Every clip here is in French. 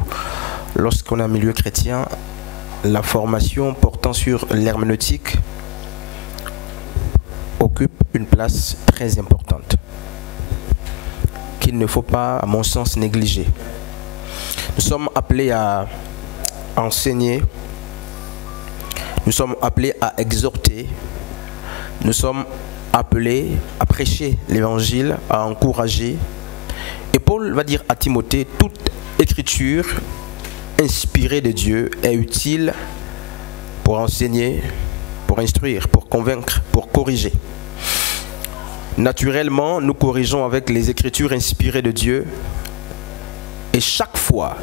surtout lorsqu'on est un milieu chrétien, la formation portant sur l'herméneutique occupe une place très importante qu'il ne faut pas, à mon sens, négliger. Nous sommes appelés à enseigner, nous sommes appelés à exhorter, nous sommes appelés à prêcher l'évangile, à encourager. Et Paul va dire à Timothée, toute écriture inspirée de Dieu est utile pour enseigner, pour instruire, pour convaincre, pour corriger. Naturellement, nous corrigeons avec les écritures inspirées de Dieu. Et chaque fois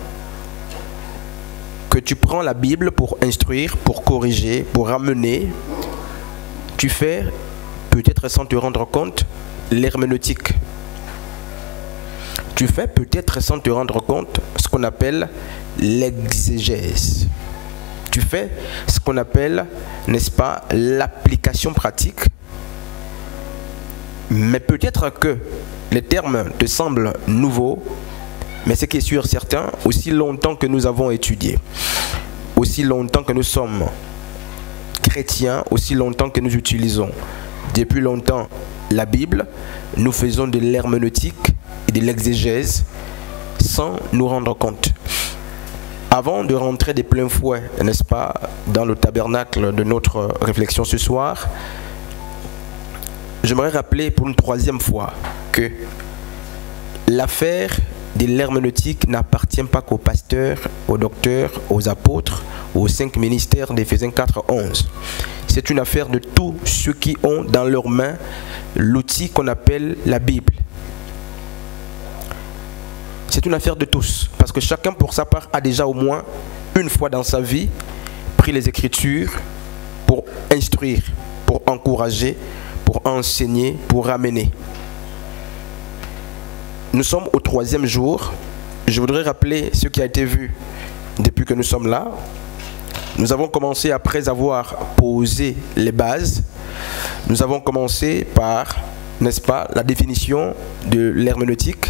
que tu prends la Bible pour instruire, pour corriger, pour ramener, tu fais, peut-être sans te rendre compte, l'herméneutique. Tu fais peut-être sans te rendre compte ce qu'on appelle l'exégèse. Tu fais ce qu'on appelle, n'est-ce pas, l'application pratique. Mais peut-être que les termes te semblent nouveaux, mais ce qui est sûr certain, aussi longtemps que nous avons étudié, aussi longtemps que nous sommes chrétiens, aussi longtemps que nous utilisons depuis longtemps la Bible, nous faisons de l'herméneutique et de l'exégèse sans nous rendre compte. Avant de rentrer de plein fouet, n'est-ce pas, dans le tabernacle de notre réflexion ce soir, j'aimerais rappeler pour une troisième fois que l'affaire de l'herméneutique n'appartient pas qu'aux pasteurs, aux docteurs, aux apôtres, aux 5 ministères d'Éphésiens 4:11. C'est une affaire de tous ceux qui ont dans leurs mains l'outil qu'on appelle la Bible. C'est une affaire de tous, parce que chacun pour sa part a déjà au moins une fois dans sa vie pris les Écritures pour instruire, pour encourager, pour enseigner, pour ramener. Nous sommes au 3e jour. Je voudrais rappeler ce qui a été vu depuis que nous sommes là. Nous avons commencé après avoir posé les bases. Nous avons commencé par, n'est-ce pas, la définition de l'herméneutique.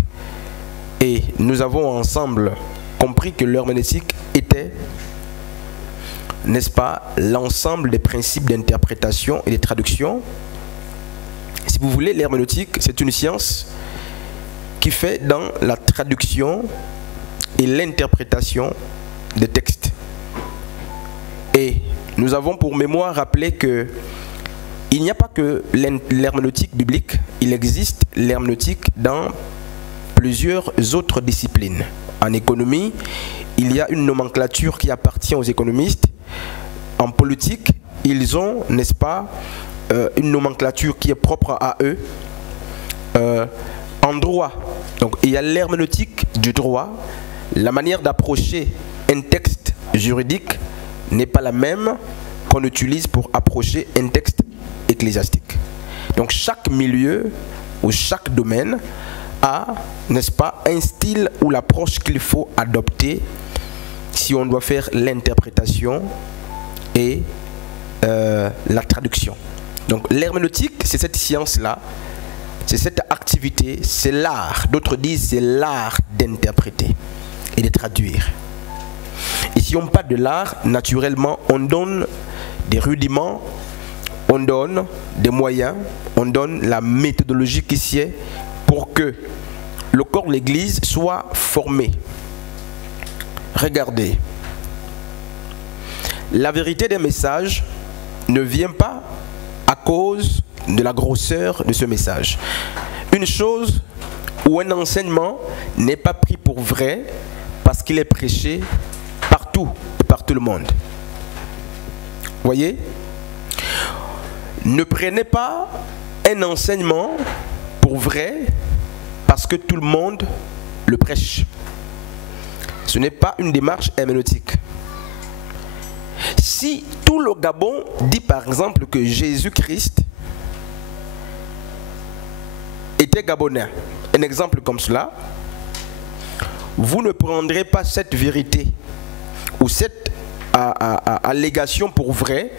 Et nous avons ensemble compris que l'herméneutique était, n'est-ce pas, l'ensemble des principes d'interprétation et de traduction. Si vous voulez, l'herméneutique, c'est une science qui fait dans la traduction et l'interprétation des textes. Et nous avons pour mémoire rappelé que il n'y a pas que l'herméneutique biblique, il existe l'herméneutique dans plusieurs autres disciplines. En économie, il y a une nomenclature qui appartient aux économistes. En politique, ils ont, n'est-ce pas, une nomenclature qui est propre à eux. En droit, donc il y a l'herméneutique du droit. La manière d'approcher un texte juridique n'est pas la même qu'on utilise pour approcher un texte ecclésiastique. Donc chaque milieu ou chaque domaine a, n'est-ce pas, un style ou l'approche qu'il faut adopter si on doit faire l'interprétation et la traduction. Donc l'herméneutique, c'est cette science-là, c'est cette activité, c'est l'art. D'autres disent c'est l'art d'interpréter et de traduire. Et si on parle de l'art, naturellement, on donne des rudiments, on donne des moyens, on donne la méthodologie qui s'y est pour que le corps de l'Église soit formé. Regardez, la vérité des messages ne vient pas à cause de la grosseur de ce message. Une chose ou un enseignement n'est pas pris pour vrai parce qu'il est prêché partout et par tout le monde. Voyez? Ne prenez pas un enseignement pour vrai parce que tout le monde le prêche. Ce n'est pas une démarche herméneutique. Si tout le Gabon dit par exemple que Jésus-Christ était gabonais, un exemple comme cela, vous ne prendrez pas cette vérité ou cette allégation pour vrai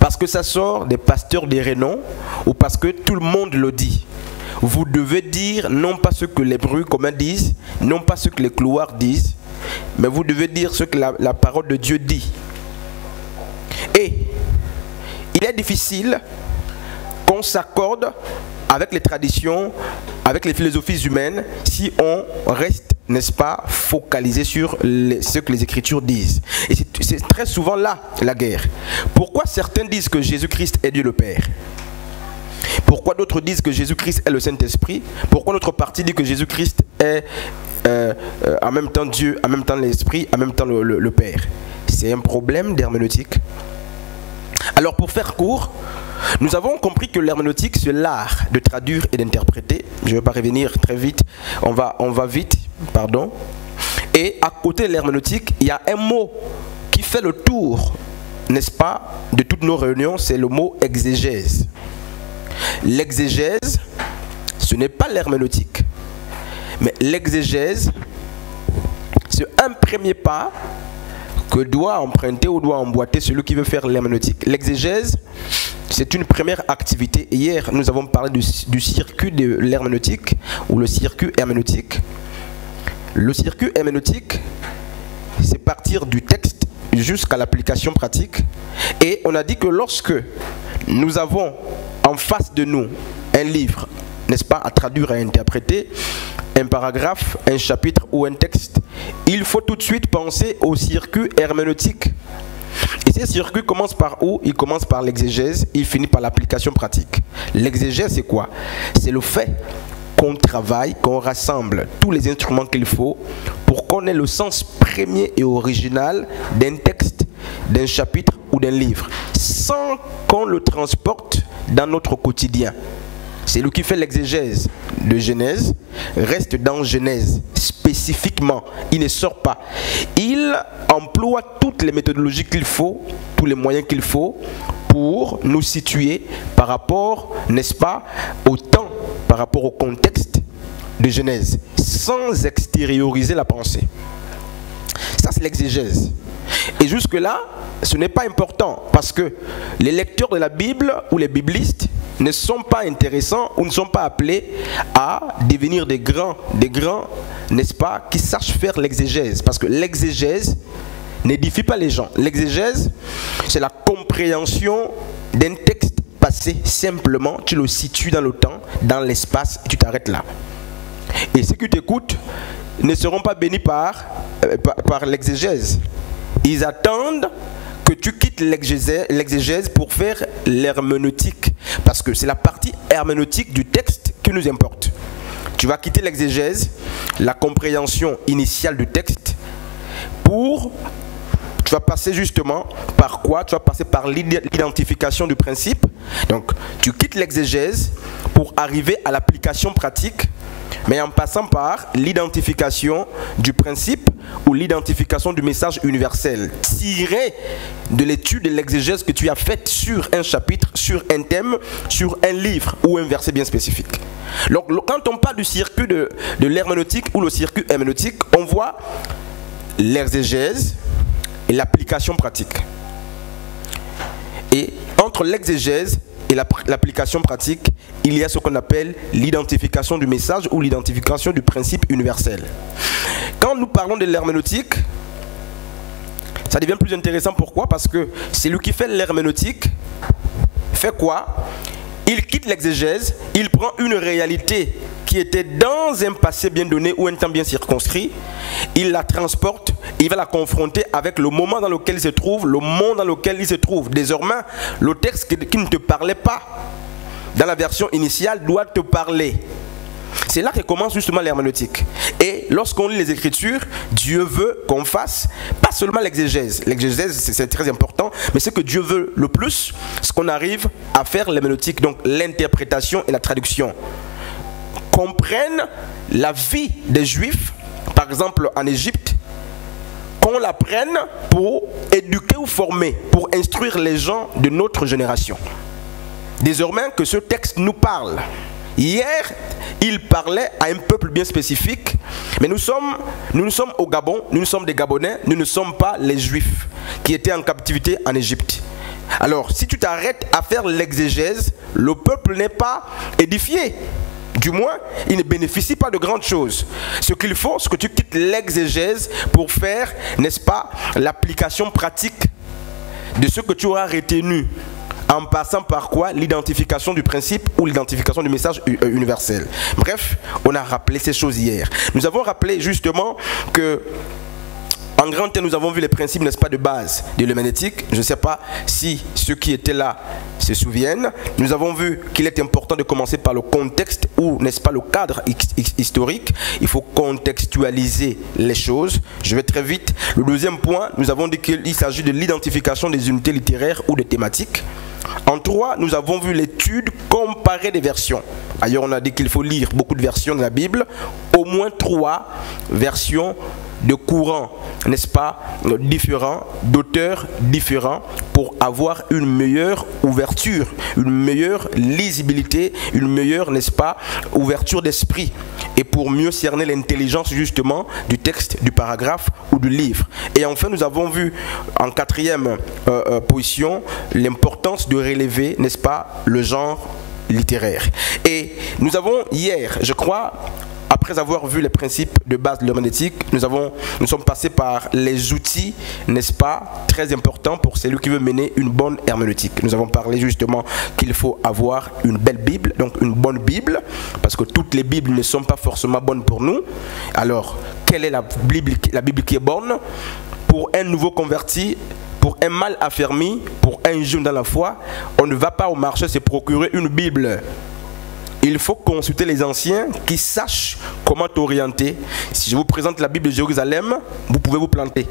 parce que ça sort des pasteurs des renom ou parce que tout le monde le dit. Vous devez dire non pas ce que les bruits communs disent, non pas ce que les couloirs disent, mais vous devez dire ce que la parole de Dieu dit. Et il est difficile qu'on s'accorde avec les traditions, avec les philosophies humaines, si on reste, n'est-ce pas, focalisé sur ce que les Écritures disent. Et c'est très souvent là la guerre. Pourquoi certains disent que Jésus-Christ est Dieu le Père? Pourquoi d'autres disent que Jésus-Christ est le Saint-Esprit? Pourquoi notre parti dit que Jésus-Christ est en même temps Dieu, en même temps l'Esprit, en même temps le Père? C'est un problème d'herméneutique. Alors pour faire court, nous avons compris que l'herméneutique, c'est l'art de traduire et d'interpréter. Je ne vais pas revenir très vite, on va vite, pardon. Et à côté de l'herméneutique, il y a un mot qui fait le tour, n'est-ce pas, de toutes nos réunions, c'est le mot exégèse. L'exégèse, ce n'est pas l'herméneutique, mais l'exégèse, c'est un premier pas que doit emprunter ou doit emboîter celui qui veut faire l'herméneutique. L'exégèse, c'est une première activité. Hier, nous avons parlé du circuit de l'herméneutique ou le circuit herméneutique. Le circuit herméneutique, c'est partir du texte jusqu'à l'application pratique. Et on a dit que lorsque nous avons en face de nous un livre, n'est-ce pas, à traduire, à interpréter, un paragraphe, un chapitre ou un texte, il faut tout de suite penser au circuit herméneutique. Et ces circuits commencent par où? Il commence par l'exégèse, il finit par l'application pratique. L'exégèse, c'est quoi? C'est le fait qu'on travaille, qu'on rassemble tous les instruments qu'il faut pour qu'on ait le sens premier et original d'un texte, d'un chapitre ou d'un livre, sans qu'on le transporte dans notre quotidien. C'est lui qui fait l'exégèse de Genèse, reste dans Genèse spécifiquement, il ne sort pas. Il emploie toutes les méthodologies qu'il faut, tous les moyens qu'il faut pour nous situer par rapport, n'est-ce pas, au temps, par rapport au contexte de Genèse, sans extérioriser la pensée. Ça, c'est l'exégèse. Et jusque-là, ce n'est pas important parce que les lecteurs de la Bible ou les biblistes ne sont pas intéressants ou ne sont pas appelés à devenir des grands, n'est-ce pas, qui sachent faire l'exégèse. Parce que l'exégèse n'édifie pas les gens. L'exégèse, c'est la compréhension d'un texte passé simplement, tu le situes dans le temps, dans l'espace, et tu t'arrêtes là. Et ceux qui t'écoutent ne seront pas bénis par l'exégèse. Ils attendent que tu quittes l'exégèse pour faire l'herméneutique. Parce que c'est la partie herméneutique du texte qui nous importe. Tu vas quitter l'exégèse, la compréhension initiale du texte, tu vas passer justement par quoi? Tu vas passer par l'identification du principe. Donc, tu quittes l'exégèse pour arriver à l'application pratique, mais en passant par l'identification du principe ou l'identification du message universel, tiré de l'étude de l'exégèse que tu as faite sur un chapitre, sur un thème, sur un livre ou un verset bien spécifique. Donc, quand on parle du circuit de l'herméneutique ou le circuit herméneutique, on voit l'exégèse et l'application pratique. Et entre l'exégèse et l'application pratique, il y a ce qu'on appelle l'identification du message ou l'identification du principe universel. Quand nous parlons de l'herméneutique, ça devient plus intéressant. Pourquoi? Parce que celui qui fait l'herméneutique fait quoi? Il quitte l'exégèse, il prend une réalité qui était dans un passé bien donné ou un temps bien circonscrit, il la transporte, il va la confronter avec le moment dans lequel il se trouve, le monde dans lequel il se trouve. Désormais, le texte qui ne te parlait pas dans la version initiale doit te parler. C'est là que commence justement l'herméneutique. Et lorsqu'on lit les Écritures, Dieu veut qu'on fasse pas seulement l'exégèse. L'exégèse, c'est très important, mais c'est que Dieu veut le plus, ce qu'on arrive à faire l'herméneutique, donc l'interprétation et la traduction. Qu'on prenne la vie des Juifs, par exemple en Égypte, qu'on la prenne pour éduquer ou former, pour instruire les gens de notre génération. Désormais que ce texte nous parle. Hier, il parlait à un peuple bien spécifique, mais nous sommes au Gabon, nous sommes des Gabonais, nous ne sommes pas les Juifs qui étaient en captivité en Égypte. Alors, si tu t'arrêtes à faire l'exégèse, le peuple n'est pas édifié Du moins, il ne bénéficie pas de grandes choses. Ce qu'il faut, c'est que tu quittes l'exégèse pour faire, n'est-ce pas, l'application pratique de ce que tu auras retenu, en passant par quoi? L'identification du principe ou l'identification du message universel. Bref, on a rappelé ces choses hier. Nous avons rappelé justement que en grand terme, nous avons vu les principes, n'est-ce pas, de base de l'herméneutique. Je ne sais pas si ceux qui étaient là se souviennent. Nous avons vu qu'il est important de commencer par le contexte ou, n'est-ce pas, le cadre historique. Il faut contextualiser les choses. Je vais très vite. Le deuxième point, nous avons dit qu'il s'agit de l'identification des unités littéraires ou des thématiques. En 3, nous avons vu l'étude comparée des versions. Ailleurs, on a dit qu'il faut lire beaucoup de versions de la Bible, au moins 3 versions de courants, n'est-ce pas, différents, d'auteurs différents, pour avoir une meilleure ouverture, une meilleure lisibilité, une meilleure, n'est-ce pas, ouverture d'esprit, et pour mieux cerner l'intelligence justement du texte, du paragraphe ou du livre. Et enfin, nous avons vu en 4e position l'importance de relever, n'est-ce pas, le genre littéraire. Et nous avons hier, je crois, après avoir vu les principes de base de l'herméneutique, nous sommes passés par les outils, n'est-ce pas, très importants pour celui qui veut mener une bonne herméneutique. Nous avons parlé justement qu'il faut avoir une belle Bible, donc une bonne Bible, parce que toutes les Bibles ne sont pas forcément bonnes pour nous. Alors, quelle est la Bible qui est bonne? Pour un nouveau converti, pour un mal affermi, pour un jeune dans la foi, on ne va pas au marché se procurer une Bible. Il faut consulter les anciens qui sachent comment t'orienter. Si je vous présente la Bible de Jérusalem, vous pouvez vous planter.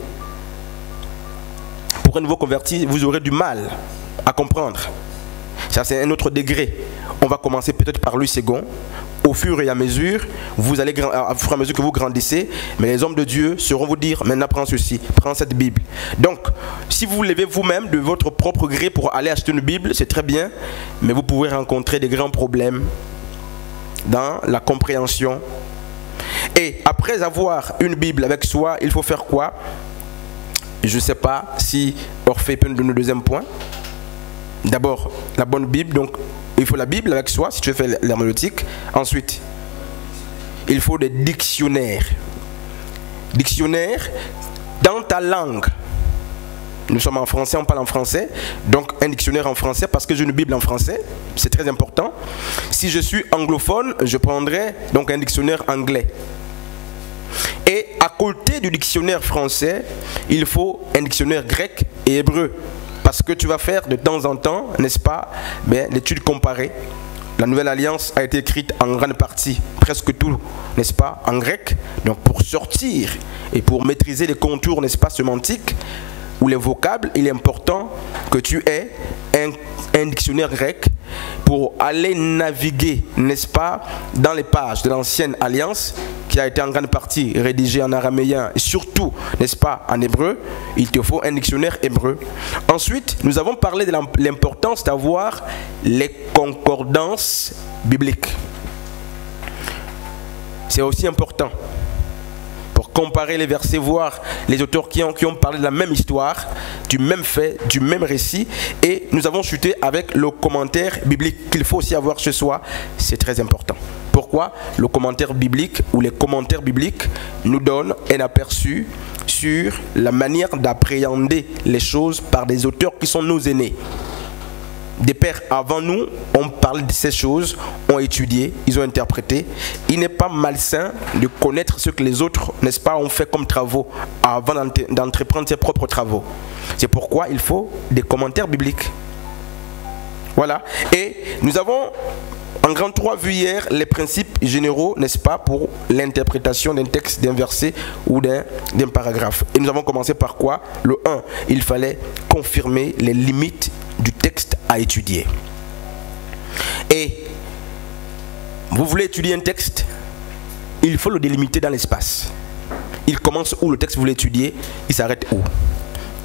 Pour un nouveau converti, vous aurez du mal à comprendre. Ça, c'est un autre degré. On va commencer peut-être par Louis II. Au fur et à mesure, vous allez, au fur et à mesure que vous grandissez, mais les hommes de Dieu sauront vous dire, maintenant prends ceci, prends cette Bible. Donc, si vous vous levez vous-même de votre propre gré pour aller acheter une Bible, c'est très bien, mais vous pouvez rencontrer des grands problèmes dans la compréhension. Et après avoir une Bible avec soi, il faut faire quoi? Je ne sais pas si Orphée peut nous donner le deuxième point. D'abord, la bonne Bible. Donc, il faut la Bible avec soi si tu veux faire l'herméneutique. Ensuite, il faut des dictionnaires. Dictionnaires dans ta langue. Nous sommes en français, on parle en français. Donc, un dictionnaire en français parce que j'ai une Bible en français. C'est très important. Si je suis anglophone, je prendrai donc un dictionnaire anglais. Et à côté du dictionnaire français, il faut un dictionnaire grec et hébreu. Parce que tu vas faire de temps en temps, n'est-ce pas, l'étude comparée. La Nouvelle Alliance a été écrite en grande partie, presque tout, n'est-ce pas, en grec. Donc pour sortir et pour maîtriser les contours, n'est-ce pas, sémantiques ou les vocables, il est important que tu aies un dictionnaire grec pour aller naviguer, n'est-ce pas, dans les pages de l'Ancienne Alliance, qui a été en grande partie rédigée en araméen et surtout, n'est-ce pas, en hébreu. Il te faut un dictionnaire hébreu. Ensuite, nous avons parlé de l'importance d'avoir les concordances bibliques. C'est aussi important pour comparer les versets, voir les auteurs qui ont parlé de la même histoire, du même fait, du même récit. Et nous avons chuté avec le commentaire biblique qu'il faut aussi avoir chez soi. C'est très important. Pourquoi? Le commentaire biblique ou les commentaires bibliques nous donnent un aperçu sur la manière d'appréhender les choses par des auteurs qui sont nos aînés. Des pères avant nous ont parlé de ces choses, ont étudié, ils ont interprété. Il n'est pas malsain de connaître ce que les autres, n'est-ce pas, ont fait comme travaux avant d'entreprendre ses propres travaux. C'est pourquoi il faut des commentaires bibliques. Voilà. Et nous avons en grand 3 vu hier les principes généraux, n'est-ce pas, pour l'interprétation d'un texte, d'un verset ou d'un paragraphe. Et nous avons commencé par quoi? Le 1, il fallait confirmer les limites du texte à étudier. Et vous voulez étudier un texte, il faut le délimiter dans l'espace. Il commence où le texte vous voulez étudier, il s'arrête où.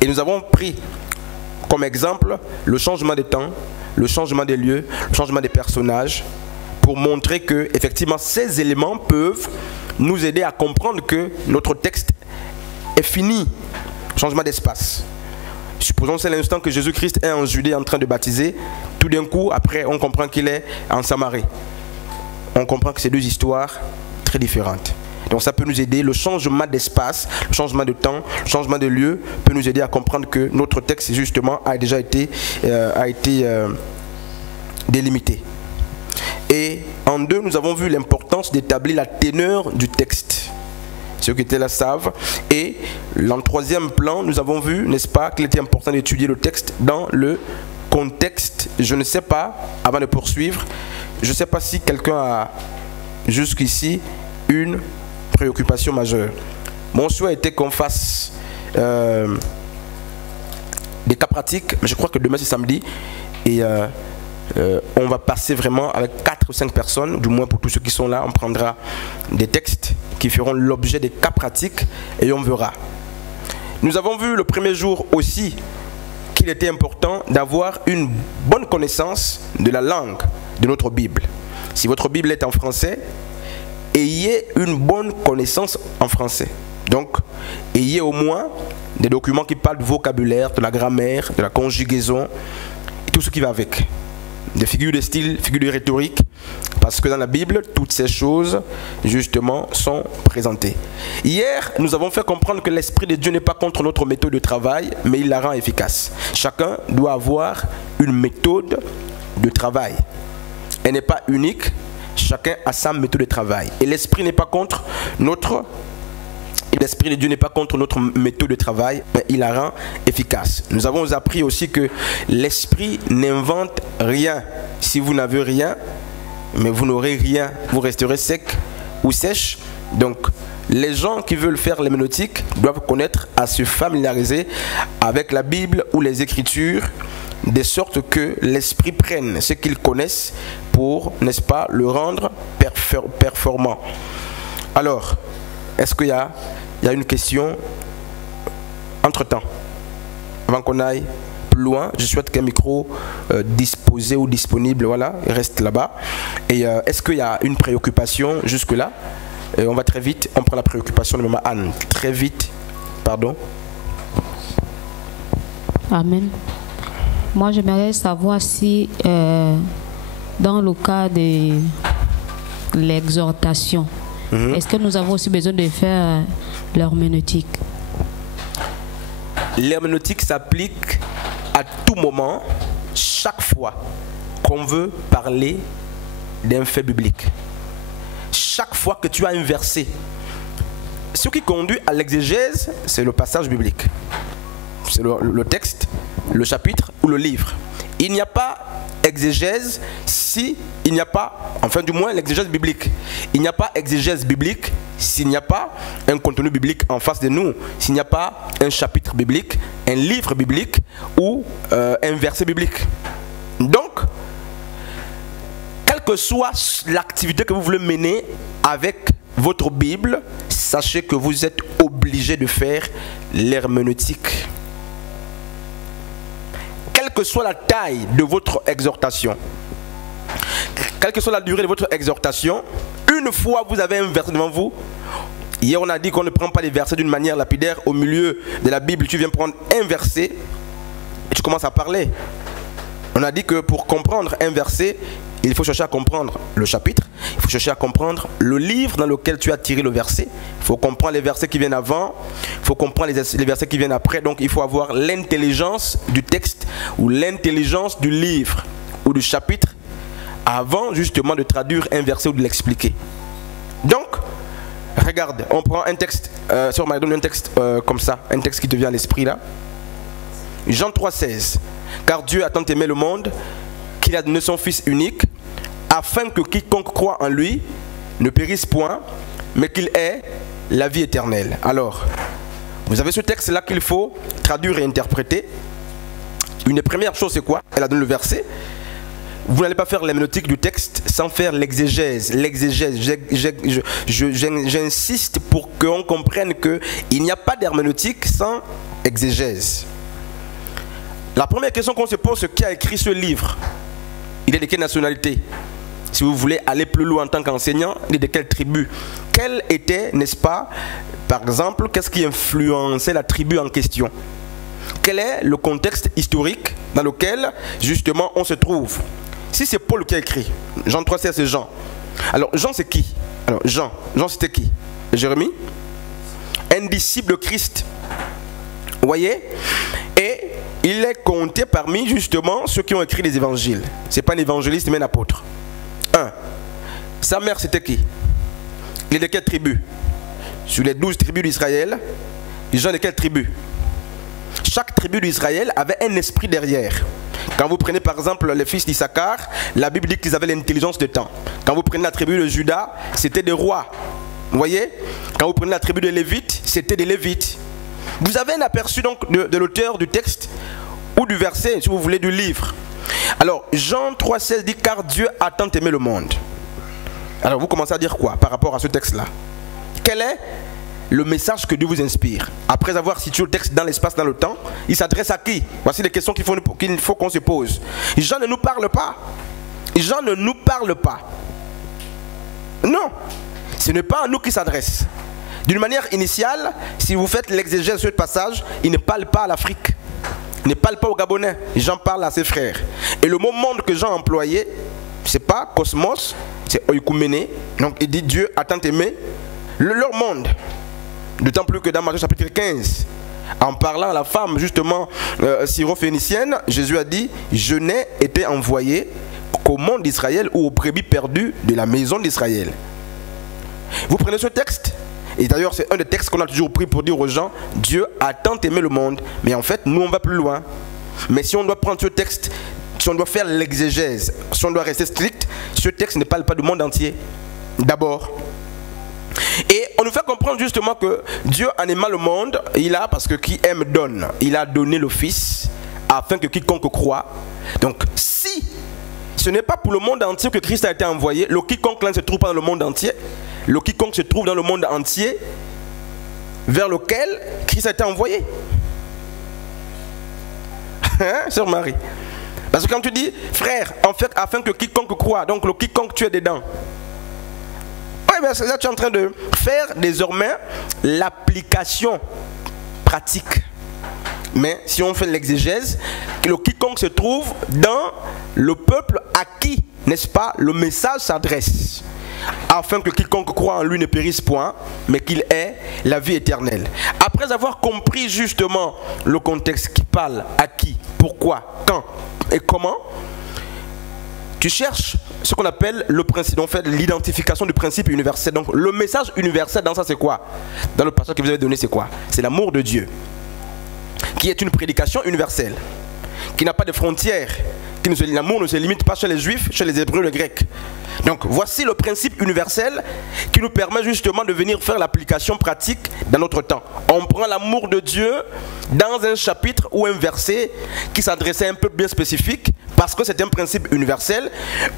Et nous avons pris comme exemple le changement des temps, le changement des lieux, le changement des personnages, pour montrer que effectivement ces éléments peuvent nous aider à comprendre que notre texte est fini. Changement d'espace. Supposons que c'est l'instant que Jésus-Christ est en Judée en train de baptiser. Tout d'un coup, après, on comprend qu'il est en Samarie. on comprend que c'est deux histoires très différentes. Donc ça peut nous aider, le changement d'espace, le changement de temps, le changement de lieu peut nous aider à comprendre que notre texte justement a déjà été, délimité. Et en 2, nous avons vu l'importance d'établir la teneur du texte. Ceux qui étaient là savent. Et en 3e plan, nous avons vu, n'est-ce pas, qu'il était important d'étudier le texte dans le contexte. Je ne sais pas, avant de poursuivre, je ne sais pas si quelqu'un a jusqu'ici une préoccupation majeure. Mon souhait était qu'on fasse des cas pratiques, mais je crois que demain c'est samedi et on va passer vraiment avec 4 ou 5 personnes, du moins pour tous ceux qui sont là, on prendra des textes qui feront l'objet des cas pratiques et on verra. Nous avons vu le premier jour aussi qu'il était important d'avoir une bonne connaissance de la langue de notre Bible. Si votre Bible est en français, ayez une bonne connaissance en français. Donc, ayez au moins des documents qui parlent du vocabulaire, de la grammaire, de la conjugaison, et tout ce qui va avec. Des figures de style, figures de rhétorique, parce que dans la Bible, toutes ces choses, justement, sont présentées. Hier, nous avons fait comprendre que l'Esprit de Dieu n'est pas contre notre méthode de travail, mais il la rend efficace. Chacun doit avoir une méthode de travail. Elle n'est pas unique, chacun a sa méthode de travail. Et l'Esprit n'est pas contre notre... L'Esprit de Dieu n'est pas contre notre méthode de travail, mais il la rend efficace. Nous avons appris aussi que l'Esprit n'invente rien. Si vous n'avez rien, mais vous n'aurez rien, vous resterez sec ou sèche. Donc, les gens qui veulent faire l'herméneutique doivent connaître à se familiariser avec la Bible ou les Écritures, de sorte que l'Esprit prenne ce qu'ils connaissent pour, n'est-ce pas, le rendre performant. Alors, est-ce qu'il y a une question entre-temps, avant qu'on aille plus loin? Je souhaite qu'un micro disposé ou disponible, voilà, reste là-bas. Et est-ce qu'il y a une préoccupation jusque-là? On va très vite, on prend la préoccupation de Maman Anne. Très vite, pardon. Amen. Moi, j'aimerais savoir si, dans le cas de l'exhortation, est-ce que nous avons aussi besoin de faire l'herméneutique? L'herméneutique s'applique à tout moment, chaque fois qu'on veut parler d'un fait biblique. Chaque fois que tu as un verset, ce qui conduit à l'exégèse, c'est le passage biblique. C'est le texte, le chapitre ou le livre. Il n'y a pas exégèse si il n'y a pas, enfin du moins l'exégèse biblique. Il n'y a pas exégèse biblique s'il n'y a pas un contenu biblique en face de nous, s'il n'y a pas un chapitre biblique, un livre biblique ou un verset biblique. Donc, quelle que soit l'activité que vous voulez mener avec votre Bible, sachez que vous êtes obligé de faire l'herméneutique. Quelle que soit la taille de votre exhortation, quelle que soit la durée de votre exhortation, une fois vous avez un verset devant vous. Hier on a dit qu'on ne prend pas les versets d'une manière lapidaire. Au milieu de la Bible, tu viens prendre un verset et tu commences à parler. On a dit que pour comprendre un verset, il faut chercher à comprendre le chapitre, il faut chercher à comprendre le livre dans lequel tu as tiré le verset, il faut comprendre les versets qui viennent avant, il faut comprendre les versets qui viennent après. Donc il faut avoir l'intelligence du texte ou l'intelligence du livre ou du chapitre avant justement de traduire un verset ou de l'expliquer. Donc, regarde, on prend un texte, si on m'a donné un texte comme ça, un texte qui te vient à l'esprit là. Jean 3,16. Car Dieu a tant aimé le monde qu'il a donné son Fils unique, afin que quiconque croit en lui ne périsse point, mais qu'il ait la vie éternelle. Alors, vous avez ce texte-là qu'il faut traduire et interpréter. Une première chose, c'est quoi? Elle a donné le verset. Vous n'allez pas faire l'herméneutique du texte sans faire l'exégèse. L'exégèse, j'insiste pour qu'on comprenne qu'il n'y a pas d'herméneutique sans exégèse. La première question qu'on se pose, c'est qui a écrit ce livre? Il est de quelle nationalité? Si vous voulez aller plus loin en tant qu'enseignant, il est de quelle tribu? Quel était, n'est-ce pas, par exemple, qu'est-ce qui influençait la tribu en question? Quel est le contexte historique dans lequel, justement, on se trouve? Si c'est Paul qui a écrit, Jean 3,16 c'est Jean. Alors, Jean, c'est qui? Alors, Jean c'était qui? Jérémie? Un disciple de Christ. Vous voyez? Et il est compté parmi, justement, ceux qui ont écrit les évangiles. Ce n'est pas un évangéliste, mais un apôtre. 1. Sa mère, c'était qui? Il est de quelle tribu? Sur les 12 tribus d'Israël, Jean de quelle tribu? Chaque tribu d'Israël avait un esprit derrière. Quand vous prenez par exemple les fils d'Issachar, la Bible dit qu'ils avaient l'intelligence de temps. Quand vous prenez la tribu de Juda, c'était des rois. Vous voyez? Quand vous prenez la tribu de Lévites, c'était des Lévites. Vous avez un aperçu donc de l'auteur du texte ou du verset, si vous voulez, du livre. Alors, Jean 3,16 dit « Car Dieu a tant aimé le monde ». Alors, vous commencez à dire quoi par rapport à ce texte-là? Quel est le message que Dieu vous inspire? Après avoir situé le texte dans l'espace, dans le temps, il s'adresse à qui? Voici les questions qu'il faut qu'on se pose. Jean ne nous parle pas. Jean ne nous parle pas. Non, ce n'est pas à nous qu'il s'adresse. D'une manière initiale, si vous faites l'exégèse de ce passage, il ne parle pas à l'Afrique. Il ne parle pas aux Gabonais. Jean parle à ses frères. Et le mot monde que Jean a employé, ce n'est pas cosmos, c'est oikoumene. Donc il dit Dieu a tant aimé leur monde. D'autant plus que dans Matthieu chapitre 15, en parlant à la femme justement syrophénicienne, Jésus a dit « Je n'ai été envoyé qu'au monde d'Israël ou aux brebis perdues de la maison d'Israël ». Vous prenez ce texte, et d'ailleurs c'est un des textes qu'on a toujours pris pour dire aux gens « Dieu a tant aimé le monde ». Mais en fait, nous on va plus loin. Mais si on doit prendre ce texte, si on doit faire l'exégèse, si on doit rester strict, ce texte ne parle pas du monde entier. D'abord. Et on nous fait comprendre justement que Dieu en aimant le monde, il a, parce que qui aime donne, il a donné le Fils afin que quiconque croit. Donc si ce n'est pas pour le monde entier que Christ a été envoyé, le quiconque là ne se trouve pas dans le monde entier, le quiconque se trouve dans le monde entier vers lequel Christ a été envoyé. Hein, sœur Marie? Parce que quand tu dis frère, en fait, afin que quiconque croit, donc le quiconque tu es dedans. Là, tu es en train de faire désormais l'application pratique. Mais si on fait l'exégèse, le quiconque se trouve dans le peuple à qui, n'est-ce pas, le message s'adresse, afin que quiconque croit en lui ne périsse point, mais qu'il ait la vie éternelle. Après avoir compris justement le contexte qui parle à qui, pourquoi, quand et comment, tu cherches ce qu'on appelle le principe, en fait l'identification du principe universel. Donc le message universel dans ça c'est quoi? Dans le passage que vous avez donné c'est quoi? C'est l'amour de Dieu, qui est une prédication universelle, qui n'a pas de frontières, l'amour ne se limite pas chez les juifs, chez les hébreux, les grecs. Donc voici le principe universel qui nous permet justement de venir faire l'application pratique dans notre temps. On prend l'amour de Dieu dans un chapitre ou un verset qui s'adressait à un peuple bien spécifique, parce que c'est un principe universel.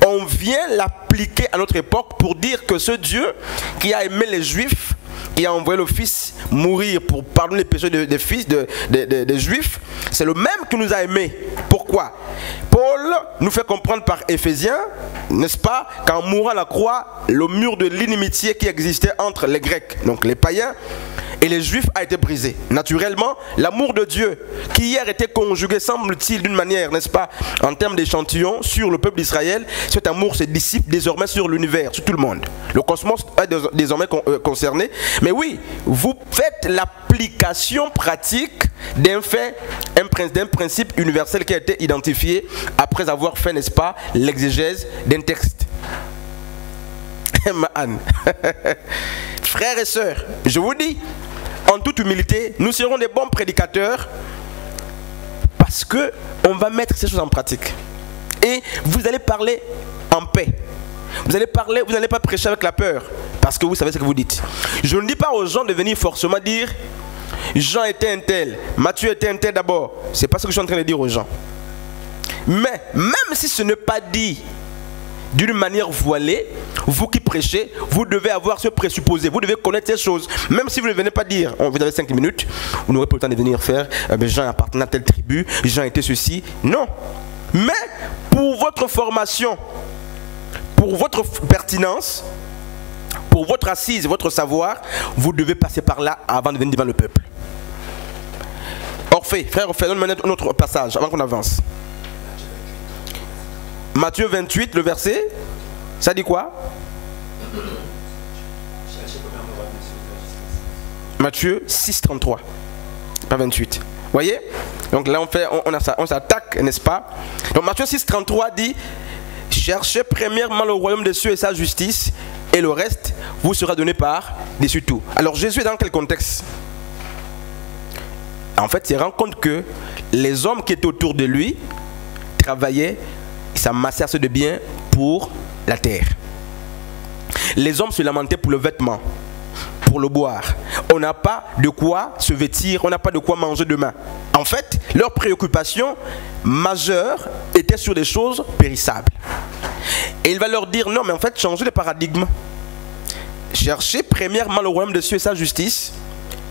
On vient l'appliquer à notre époque pour dire que ce Dieu qui a aimé les Juifs, qui a envoyé le Fils mourir pour pardonner les péchés des Juifs, c'est le même qui nous a aimés. Pourquoi? Paul nous fait comprendre par Éphésiens, n'est-ce pas, qu'en mourant à la croix, le mur de l'inimitié qui existait entre les Grecs, donc les païens, et les Juifs a été brisé. Naturellement, l'amour de Dieu, qui hier était conjugué, semble-t-il, d'une manière, n'est-ce pas, en termes d'échantillon, sur le peuple d'Israël, cet amour se dissipe désormais sur l'univers, sur tout le monde. Le cosmos est désormais concerné. Mais oui, vous faites l'application pratique d'un fait, d'un principe universel qui a été identifié après avoir fait, n'est-ce pas, l'exégèse d'un texte. Anne. Frères et sœurs, je vous dis, en toute humilité, nous serons des bons prédicateurs parce qu'on va mettre ces choses en pratique. Et vous allez parler en paix. Vous allez parler, vous n'allez pas prêcher avec la peur parce que vous savez ce que vous dites. Je ne dis pas aux gens de venir forcément dire Jean était un tel, Matthieu était un tel d'abord. C'est pas ce que je suis en train de dire aux gens. Mais même si ce n'est pas dit d'une manière voilée, vous qui prêchez, vous devez avoir ce présupposé, vous devez connaître ces choses. Même si vous ne venez pas dire, vous avez 5 minutes, vous n'aurez pas le temps de venir faire, Jean appartenait à telle tribu, Jean était ceci. Non. Mais pour votre formation, pour votre pertinence, pour votre assise, votre savoir, vous devez passer par là avant de venir devant le peuple. Orphée, frère Orphée, donne-moi un autre passage avant qu'on avance. Matthieu 28, le verset, ça dit quoi? Matthieu 6, 33. Pas 28. Vous voyez? Donc là, on s'attaque, n'est-ce pas? Donc Matthieu 6, 33 dit, cherchez premièrement le royaume des cieux et sa justice, et le reste vous sera donné par-dessus tout. Alors Jésus est dans quel contexte? En fait, il se rend compte que les hommes qui étaient autour de lui travaillaient, s'amassaient assez de biens pour la terre. Les hommes se lamentaient pour le vêtement, pour le boire. On n'a pas de quoi se vêtir, on n'a pas de quoi manger demain. En fait, leur préoccupation majeure était sur des choses périssables. Et il va leur dire, non mais en fait, changez le paradigme. Cherchez premièrement le royaume des cieux et sa justice,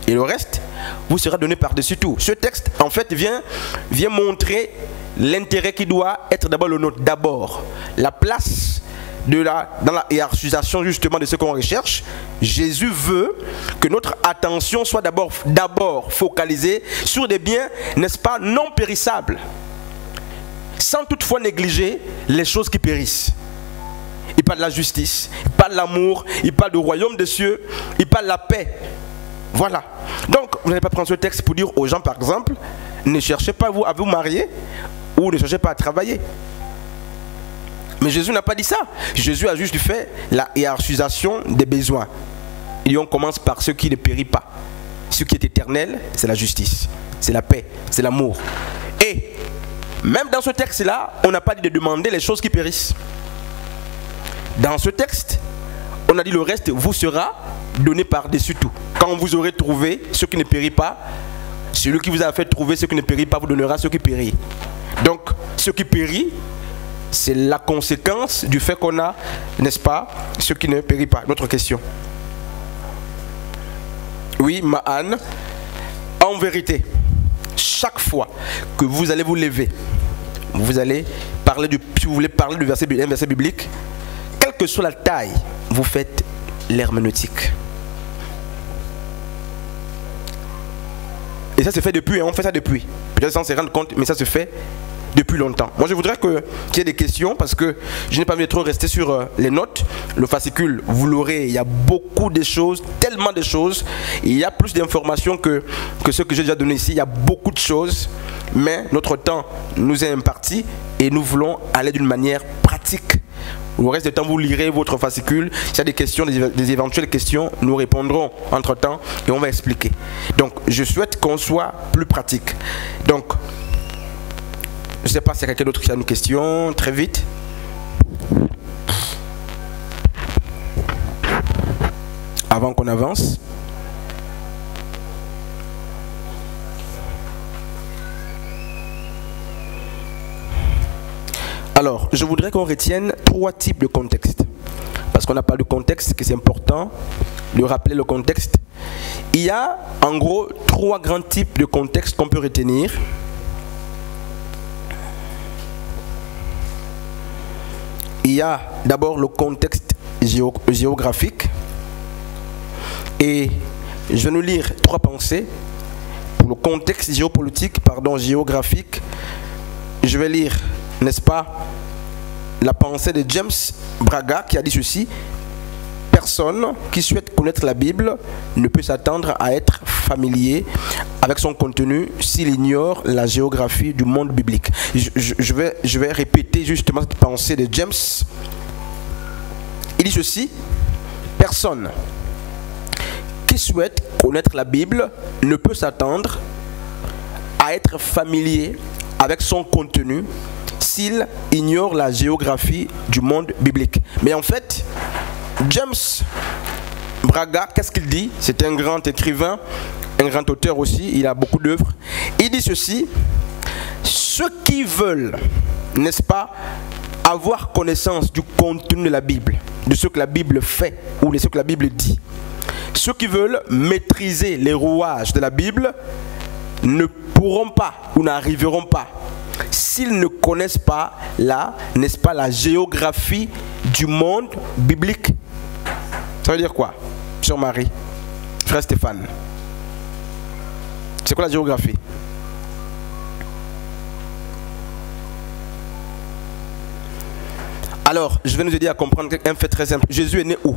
et le reste vous sera donné par-dessus tout. Ce texte, en fait, vient montrer l'intérêt qui doit être d'abord le nôtre. D'abord, la place dans la hiérarchisation justement de ce qu'on recherche. Jésus veut que notre attention soit d'abord focalisée sur des biens, n'est-ce pas, non périssables, sans toutefois négliger les choses qui périssent. Il parle de la justice, il parle de l'amour, il parle du royaume des cieux, il parle de la paix. Voilà. Donc, vous n'allez pas prendre ce texte pour dire aux gens, par exemple, ne cherchez pas à vous marier ou ne cherchez pas à travailler. Mais Jésus n'a pas dit ça. Jésus a juste fait la hiérarchisation des besoins. Et on commence par ce qui ne périt pas. Ce qui est éternel, c'est la justice, c'est la paix, c'est l'amour. Et même dans ce texte-là, on n'a pas dit de demander les choses qui périssent. Dans ce texte, on a dit le reste vous sera donné par-dessus tout. Quand vous aurez trouvé ce qui ne périt pas, celui qui vous a fait trouver ce qui ne périt pas vous donnera ce qui périt. Donc, ce qui périt, c'est la conséquence du fait qu'on a, n'est-ce pas, ce qui ne périt pas. Notre question. Oui, Mahan, en vérité, chaque fois que vous allez vous lever, vous allez parler si vous voulez parler d'un verset biblique, quelle que soit la taille, vous faites l'herméneutique. Et ça se fait depuis, on fait ça depuis. Peut-être sans se rendre compte, mais ça se fait depuis longtemps. Moi je voudrais qu'il y ait des questions parce que je n'ai pas envie de trop rester sur les notes. Le fascicule, vous l'aurez, il y a beaucoup de choses, tellement de choses. Il y a plus d'informations que ce que j'ai déjà donné ici. Il y a beaucoup de choses, mais notre temps nous est imparti et nous voulons aller d'une manière pratique. Le reste du temps, vous lirez votre fascicule. S'il y a des questions, des éventuelles questions, nous répondrons entre-temps et on va expliquer. Donc, je souhaite qu'on soit plus pratique. Donc, je ne sais pas s'il y a quelqu'un d'autre qui a une question, très vite. Avant qu'on avance. Alors, je voudrais qu'on retienne 3 types de contexte. Parce qu'on n'a pas de contexte, que c'est important de rappeler le contexte. Il y a en gros 3 grands types de contexte qu'on peut retenir. Il y a d'abord le contexte géographique. Et je vais nous lire 3 pensées. Pour le contexte géographique, je vais lire, n'est-ce pas, la pensée de James Braga qui a dit ceci: personne qui souhaite connaître la Bible ne peut s'attendre à être familier avec son contenu s'il ignore la géographie du monde biblique. Je vais répéter justement cette pensée de James. Il dit ceci: personne qui souhaite connaître la Bible ne peut s'attendre à être familier avec son contenu s'il ignore la géographie du monde biblique. Mais en fait, James Braga, qu'est-ce qu'il dit? C'est un grand écrivain, un grand auteur aussi, il a beaucoup d'œuvres. Il dit ceci: ceux qui veulent, n'est-ce pas, avoir connaissance du contenu de la Bible, de ce que la Bible fait ou de ce que la Bible dit, ceux qui veulent maîtriser les rouages de la Bible ne pourront pas ou n'arriveront pas s'ils ne connaissent pas n'est-ce pas, la géographie du monde biblique. Ça veut dire quoi, Sœur Marie, Frère Stéphane? C'est quoi la géographie? Alors, je vais nous aider à comprendre un fait très simple. Jésus est né où?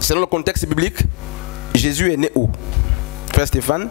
Selon le contexte biblique, Jésus est né où? Frère Stéphane?